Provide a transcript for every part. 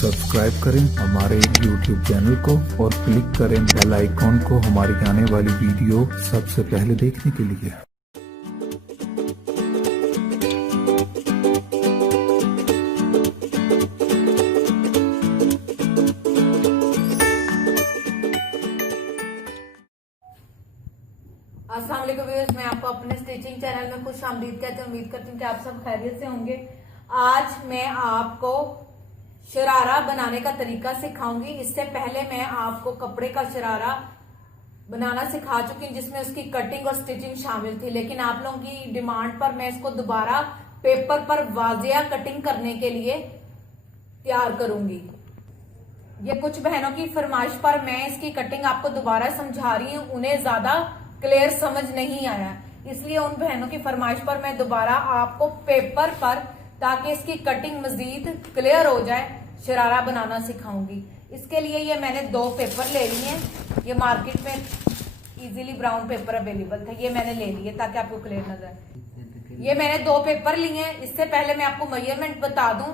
Subscribe करें हमारे YouTube channel को और क्लिक करें बेल आइकॉन को हमारी आने वाली वीडियो सबसे पहले देखने के लिए। अस्सलाम वालेकुम व्यूअर्स, मैं आपको अपने स्टिचिंग चैनल में खुश आमदीद कहती हूँ। उम्मीद करती हूँ कि आप सब खैरियत से होंगे। आज मैं आपको शरारा बनाने का तरीका सिखाऊंगी। इससे पहले मैं आपको कपड़े का शरारा बनाना सिखा चुकी हूँ जिसमें उसकी कटिंग और स्टिचिंग शामिल थी, लेकिन आप लोगों की डिमांड पर मैं इसको दोबारा पेपर पर वाजिया कटिंग करने के लिए तैयार करूंगी। ये कुछ बहनों की फरमाइश पर मैं इसकी कटिंग आपको दोबारा समझा रही हूँ, उन्हें ज्यादा क्लियर समझ नहीं आया, इसलिए उन बहनों की फरमाइश पर मैं दोबारा आपको पेपर पर, ताकि इसकी कटिंग मजीद क्लियर हो जाए, शरारा बनाना सिखाऊंगी। इसके लिए ये मैंने 2 पेपर ले लिए हैं। ये मार्केट में इजीली ब्राउन पेपर अवेलेबल था, ये मैंने ले लिए ताकि आपको क्लियर नजर आए। ये मैंने 2 पेपर लिए हैं। इससे पहले मैं आपको मेजरमेंट बता दूं,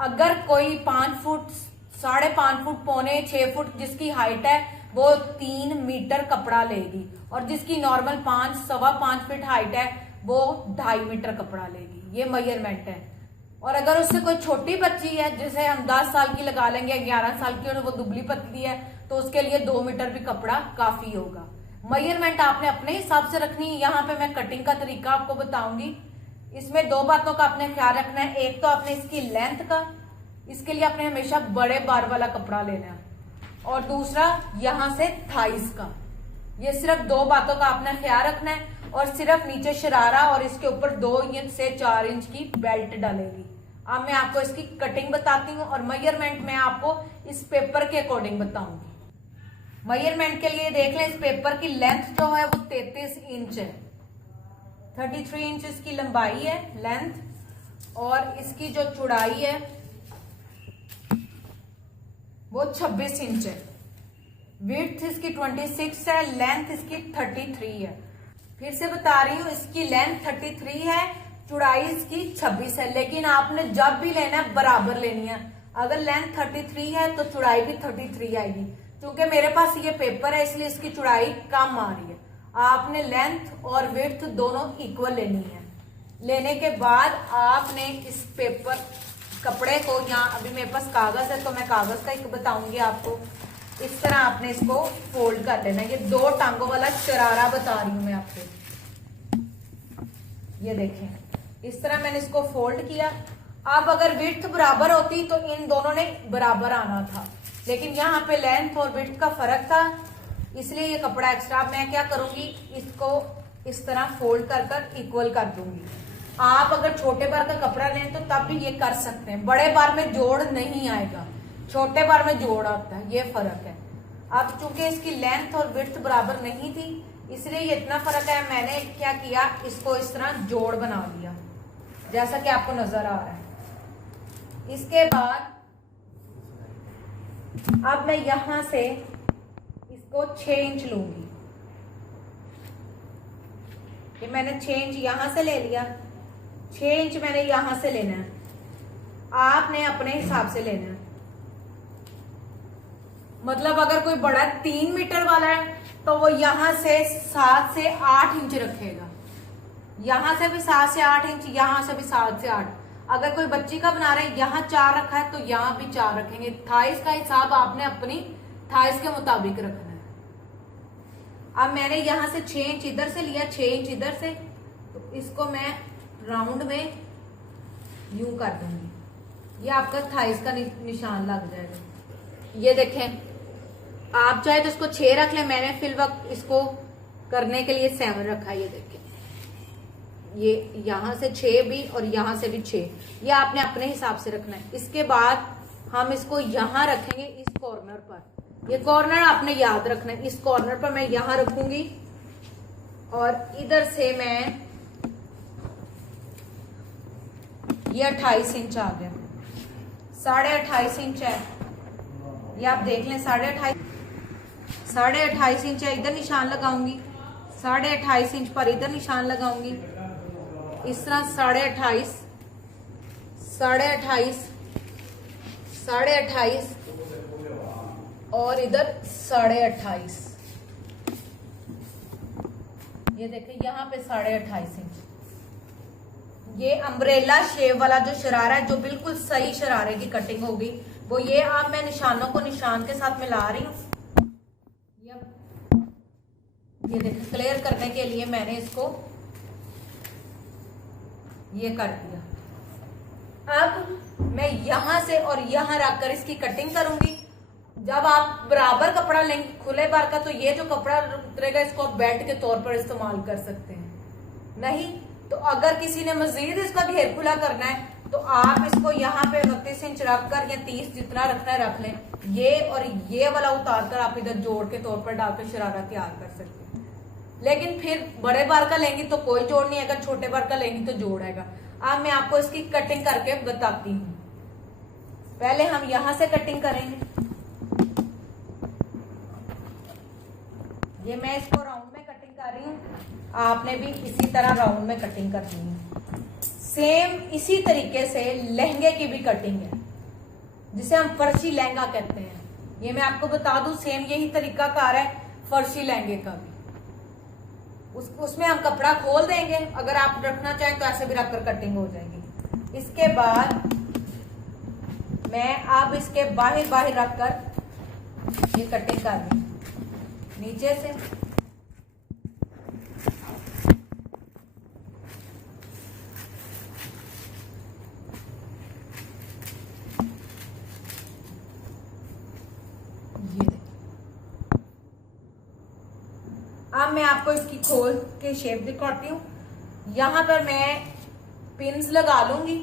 अगर कोई 5 फुट, 5.5 फुट, पौने 6 फुट जिसकी हाइट है वो 3 मीटर कपड़ा लेगी, और जिसकी नॉर्मल 5, सवा 5 फीट हाइट है वो 2.5 मीटर कपड़ा लेगी। ये मेजरमेंट है। और अगर उससे कोई छोटी बच्ची है, जैसे हम 10 साल की लगा लेंगे, 11 साल की, और वो दुबली पतली है, तो उसके लिए 2 मीटर भी कपड़ा काफी होगा। मेजरमेंट आपने अपने हिसाब से रखनी है। यहाँ पे मैं कटिंग का तरीका आपको बताऊंगी। इसमें 2 बातों का आपने ख्याल रखना है। एक तो आपने इसकी लेंथ का, इसके लिए आपने हमेशा बड़े बार वाला कपड़ा लेना है, और दूसरा यहां से थाइस का। ये सिर्फ 2 बातों का आपने ख्याल रखना है, और सिर्फ नीचे शरारा और इसके ऊपर 2 इंच से 4 इंच की बेल्ट डालेगी। अब मैं आपको इसकी कटिंग बताती हूँ, और मेजरमेंट मैं आपको इस पेपर के अकॉर्डिंग बताऊंगी। मेजरमेंट के लिए देख लें, इस पेपर की लेंथ जो है वो 33 इंच है। 33 इंच इसकी लंबाई है, लेंथ, और इसकी जो चौड़ाई है वो 26 इंच है। विड्थ इसकी 26 है, लेंथ इसकी 33 है। फिर से बता रही हूं, इसकी लेंथ 33 है, चौड़ाई इसकी 26 है, लेकिन आपने जब भी लेना है बराबर लेनी है। अगर लेंथ 33 है तो चौड़ाई भी 33 आएगी। क्योंकि मेरे पास ये पेपर है इसलिए इसकी चौड़ाई कम आ रही है। आपने लेंथ और विड्थ दोनों इक्वल लेनी है। लेने के बाद आपने इस पेपर कपड़े को, यहाँ अभी मेरे पास कागज है तो मैं कागज का एक बताऊंगी आपको। इस तरह आपने इसको फोल्ड कर लेना। ये 2 टांगों वाला शरारा बता रही हूं मैं आपको। ये देखें, इस तरह मैंने इसको फोल्ड किया। अब अगर विड्थ बराबर होती तो इन दोनों ने बराबर आना था, लेकिन यहाँ पे लेंथ और विड्थ का फर्क था, इसलिए ये कपड़ा एक्स्ट्रा। मैं क्या करूंगी, इसको इस तरह फोल्ड कर इक्वल कर दूंगी। आप अगर छोटे बार का कपड़ा लें तो तब भी ये कर सकते हैं। बड़े बार में जोड़ नहीं आएगा, छोटे बार में जोड़ आता है, ये फर्क है। अब चूंकि इसकी लेंथ और विड्थ बराबर नहीं थी, इसलिए ये इतना फर्क है। मैंने क्या किया, इसको इस तरह जोड़ बना दिया, जैसा कि आपको नजर आ रहा है। इसके बाद अब मैं यहां से इसको 6 इंच लूंगी। ये मैंने 6 इंच यहां से ले लिया, 6 इंच मैंने यहां से लेना है। आपने अपने हिसाब से लेना है। मतलब अगर कोई बड़ा 3 मीटर वाला है तो वो यहां से 7 से 8 इंच रखेगा, यहां से भी 7 से 8 इंच, यहां से भी 7 से 8। अगर कोई बच्ची का बना रहे हैं, यहां 4 रखा है तो यहां भी 4 रखेंगे। थाइस का हिसाब आपने अपनी थाइस के मुताबिक रखना है। अब मैंने यहां से 6 इंच इधर से लिया, 6 इंच इधर से, तो इसको मैं राउंड में यूं कर दूंगी। ये आपका थाइस का निशान लग जाएगा। ये देखें, आप चाहे तो इसको 6 रख लें, मैंने फिल वक्त इसको करने के लिए 7 रखा है। ये देखें, ये यहां से 6 भी और यहां से भी 6, ये आपने अपने हिसाब से रखना है। इसके बाद हम इसको यहां रखेंगे, इस कॉर्नर पर। ये कॉर्नर आपने याद रखना है। इस कॉर्नर पर मैं यहां रखूंगी, और इधर से मैं, ये 28 इंच आ गया, 28.5 इंच है। ये आप देख लें, 28.5 इंच है। इधर निशान लगाऊंगी, 28.5 इंच पर इधर निशान लगाऊंगी। इस तरह 28.5, 28.5, 28.5 और इधर 28.5। ये देखें यहाँ पे 28.5 इंच। ये अम्ब्रेला शेप वाला जो शरारा है, जो बिल्कुल सही शरारे की कटिंग होगी, वो ये आप मैं निशानों को निशान के साथ मिला रही हूँ। ये देखिए क्लियर करने के लिए मैंने इसको ये कर दिया। अब मैं यहां से और यहां रखकर इसकी कटिंग करूंगी। जब आप बराबर कपड़ा लेंगे खुले बार का, तो ये जो कपड़ा उतरेगा इसको आप बेल्ट के तौर पर इस्तेमाल कर सकते हैं। नहीं तो अगर किसी ने मजीद इसका घेर खुला करना है तो आप इसको यहाँ पे 29 इंच रखकर या 30 जितना रखना है रख लें। ये और ये वाला उतार कर आप इधर जोड़ के तौर पर डालकर शरारा तैयार कर सकते हैं। लेकिन फिर बड़े बार का लेंगी तो कोई जोड़ नहीं आएगा, छोटे बार का लेंगी तो जोड़ आएगा। अब मैं आपको इसकी कटिंग करके बताती हूँ। पहले हम यहां से कटिंग करेंगे। ये मैं इसको राउंड में कटिंग कर रही हूँ, आपने भी इसी तरह राउंड में कटिंग करनी है। सेम इसी तरीके से लहंगे की भी कटिंग है, जिसे हम फर्शी लहंगा कहते हैं। ये मैं आपको बता दूं, सेम यही तरीका कार है फर्शी लहंगे का भी। उसमें हम कपड़ा खोल देंगे, अगर आप रखना चाहें तो ऐसे भी रखकर कटिंग हो जाएगी। इसके बाद मैं अब इसके बाहर रखकर ये कटिंग कर रही हूँ नीचे से। अब मैं आपको इसकी खोल के शेप दिखाती हूँ। यहाँ पर मैं पिन्स लगा लूंगी,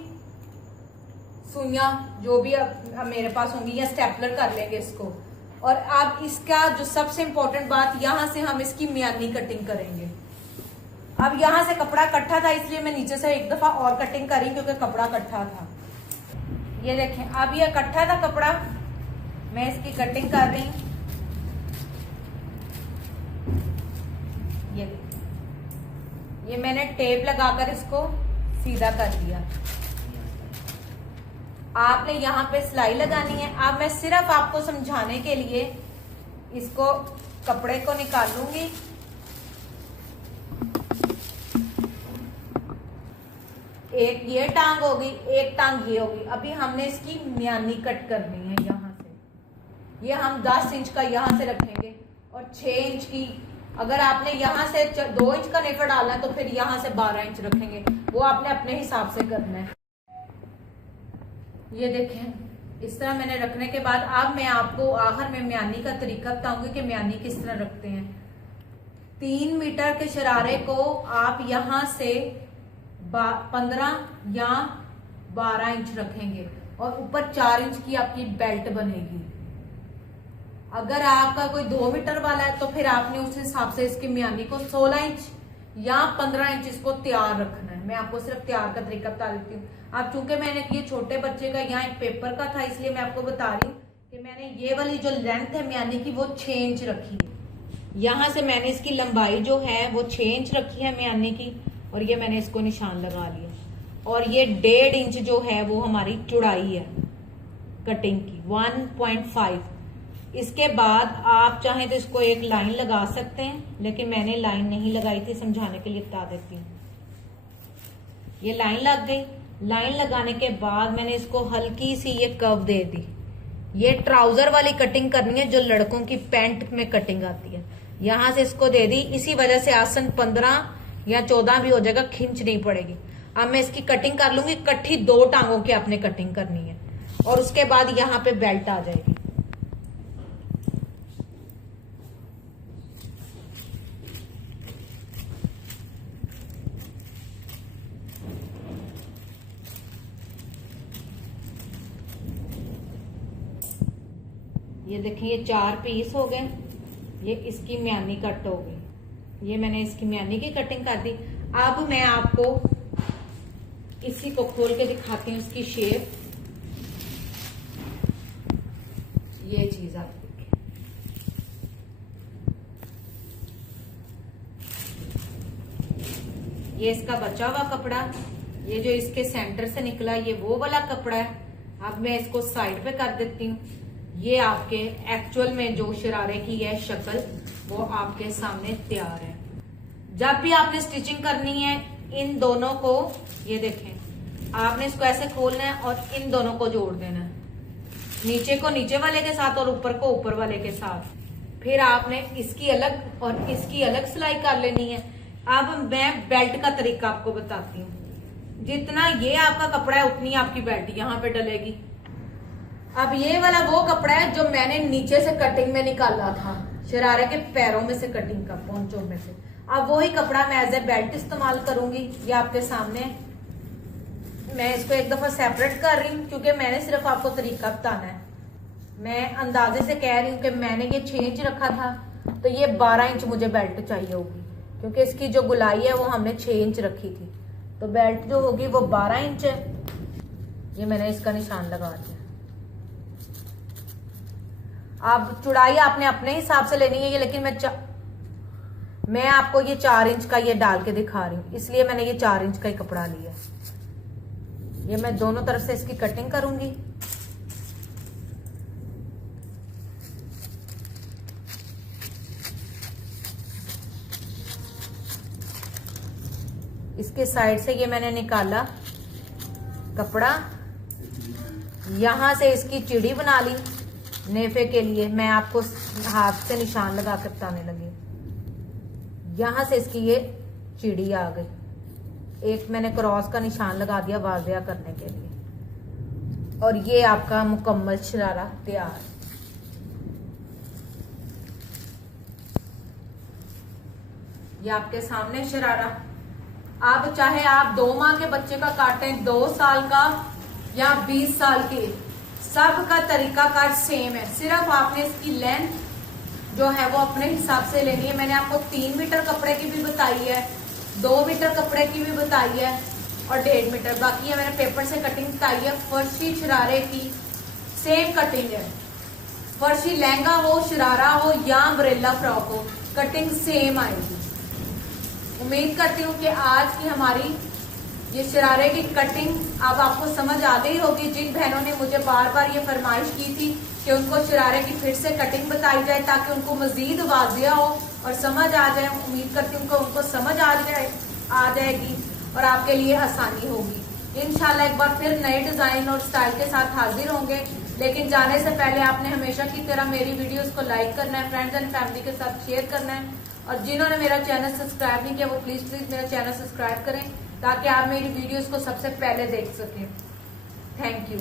सुइयां जो भी अब मेरे पास होंगी, या स्टेपलर कर लेंगे इसको। और अब इसका जो सबसे इम्पोर्टेंट बात, यहाँ से हम इसकी म्यानी कटिंग करेंगे। अब यहाँ से कपड़ा इकट्ठा था इसलिए मैं नीचे से एक दफा और कटिंग करी, क्योंकि कपड़ा इकट्ठा था। ये देखें, अब ये इकट्ठा था कपड़ा, मैं इसकी कटिंग कर रही हूँ। ये मैंने टेप लगाकर इसको सीधा कर दिया। आपने यहाँ पे सिलाई लगानी है। अब मैं सिर्फ आपको समझाने के लिए इसको कपड़े को निकाल लूंगी। एक ये टांग होगी, एक टांग ये होगी। अभी हमने इसकी म्यानी कट करनी है। यहाँ से ये हम 10 इंच का यहाँ से रखेंगे और 6 इंच की, अगर आपने यहाँ से 2 इंच का नेफा डालना है तो फिर यहाँ से 12 इंच रखेंगे। वो आपने अपने हिसाब से करना है। ये देखें, इस तरह मैंने रखने के बाद अब मैं आपको आखिर में म्यानी का तरीका बताऊंगी कि म्यानी किस तरह रखते हैं। 3 मीटर के शरारे को आप यहाँ से 15 या 12 इंच रखेंगे और ऊपर 4 इंच की आपकी बेल्ट बनेगी। अगर आपका कोई 2 मीटर वाला है तो फिर आपने उस हिसाब से इसकी म्यानी को 16 इंच या 15 इंच इसको तैयार रखना है। मैं आपको सिर्फ तैयार का तरीका बता देती हूँ। अब चूंकि मैंने ये छोटे बच्चे का यहाँ एक पेपर का था, इसलिए मैं आपको बता रही हूँ कि मैंने ये वाली जो लेंथ है म्यानी की वो 6 इंच रखी है। यहाँ से मैंने इसकी लंबाई जो है वो 6 इंच रखी है म्यानी की, और ये मैंने इसको निशान लगा लिया। और ये 1.5 इंच जो है वो हमारी चौड़ाई है कटिंग की, 1.5। इसके बाद आप चाहें तो इसको एक लाइन लगा सकते हैं, लेकिन मैंने लाइन नहीं लगाई थी, समझाने के लिए बता देती हूँ। ये लाइन लग गई। लाइन लगाने के बाद मैंने इसको हल्की सी ये कर्व दे दी। ये ट्राउजर वाली कटिंग करनी है जो लड़कों की पैंट में कटिंग आती है। यहां से इसको दे दी। इसी वजह से आसन 15 या 14 भी हो जाएगा, खिंच नहीं पड़ेगी। अब मैं इसकी कटिंग कर लूंगी। इकट्ठी 2 टांगों की आपने कटिंग करनी है और उसके बाद यहाँ पे बेल्ट आ जाएगी। ये देखिए, ये 4 पीस हो गए। ये इसकी म्यानी कट हो गई। ये मैंने इसकी म्यानी की कटिंग कर दी। अब मैं आपको इसी को खोल के दिखाती हूँ, इसकी शेप। ये चीज आप देखिए, ये इसका बचा हुआ कपड़ा, ये जो इसके सेंटर से निकला ये वो वाला कपड़ा है। अब मैं इसको साइड पे कर देती हूँ। ये आपके एक्चुअल में जो शरारे की है शक्ल वो आपके सामने तैयार है। जब भी आपने स्टिचिंग करनी है इन दोनों को, ये देखें, आपने इसको ऐसे खोलना है और इन दोनों को जोड़ देना है, नीचे को नीचे वाले के साथ और ऊपर को ऊपर वाले के साथ। फिर आपने इसकी अलग और इसकी अलग सिलाई कर लेनी है। अब मैं बेल्ट का तरीका आपको बताती हूँ। जितना ये आपका कपड़ा है उतनी आपकी बेल्ट यहाँ पे डलेगी। अब ये वाला वो कपड़ा है जो मैंने नीचे से कटिंग में निकाला था, शरारे के पैरों में से कटिंग का, पोंचों में से। अब वही कपड़ा मैं एज ए बेल्ट इस्तेमाल करूंगी। ये आपके सामने मैं इसको एक दफा सेपरेट कर रही हूँ क्योंकि मैंने सिर्फ आपको तरीका बताना है। मैं अंदाजे से कह रही हूँ कि मैंने ये 6 इंच रखा था तो ये 12 इंच मुझे बेल्ट चाहिए होगी, क्योंकि इसकी जो गुलाई है वो हमने 6 इंच रखी थी। तो बेल्ट जो होगी वो 12 इंच है। ये मैंने इसका निशान लगा दिया। अब चौड़ाई आपने अपने हिसाब से लेनी है ये, लेकिन मैं आपको ये 4 इंच का ये डाल के दिखा रही हूँ, इसलिए मैंने ये 4 इंच का ही कपड़ा लिया। ये मैं दोनों तरफ से इसकी कटिंग करूंगी। इसके साइड से ये मैंने निकाला कपड़ा, यहां से इसकी चिड़ी बना ली नेफे के लिए। मैं आपको हाथ से निशान लगा कर बताने लगी। यहां से इसकी ये चिड़ी आ गई। एक मैंने क्रॉस का निशान लगा दिया वाजिया करने के लिए, और ये आपका मुकम्मल शरारा तैयार। ये आपके सामने शरारा। अब चाहे आप 2 माह के बच्चे का काटें, 2 साल का या 20 साल के, सबका तरीका कार सेम है। सिर्फ आपने इसकी लेंथ जो है वो अपने हिसाब से लेनी है। मैंने आपको 3 मीटर कपड़े की भी बताई है, 2 मीटर कपड़े की भी बताई है और 1.5 मीटर। बाकी है मैंने पेपर से कटिंग बताई है। फर्शी शरारे की सेम कटिंग है। फर्शी लहंगा हो, शरारा हो या अम्ब्रेला फ्रॉक हो, कटिंग सेम आएगी। उम्मीद करती हूँ कि आज की हमारी ये शरारे की कटिंग अब आपको समझ आ गई होगी। जिन बहनों ने मुझे बार बार ये फरमाइश की थी कि उनको शरारे की फिर से कटिंग बताई जाए ताकि उनको मजीद वाजिया हो और समझ आ जाए, उम्मीद करती हूँ उनको समझ आ जाएगी और आपके लिए आसानी होगी। इंशाल्लाह एक बार फिर नए डिजाइन और स्टाइल के साथ हाजिर होंगे। लेकिन जाने से पहले आपने हमेशा की तरह मेरी वीडियोस को लाइक करना है, फ्रेंड्स एंड फैमिली के साथ शेयर करना है, और जिन्होंने मेरा चैनल सब्सक्राइब नहीं किया वो प्लीज मेरा चैनल सब्सक्राइब करें ताकि आप मेरी वीडियोस को सबसे पहले देख सकें। Thank you.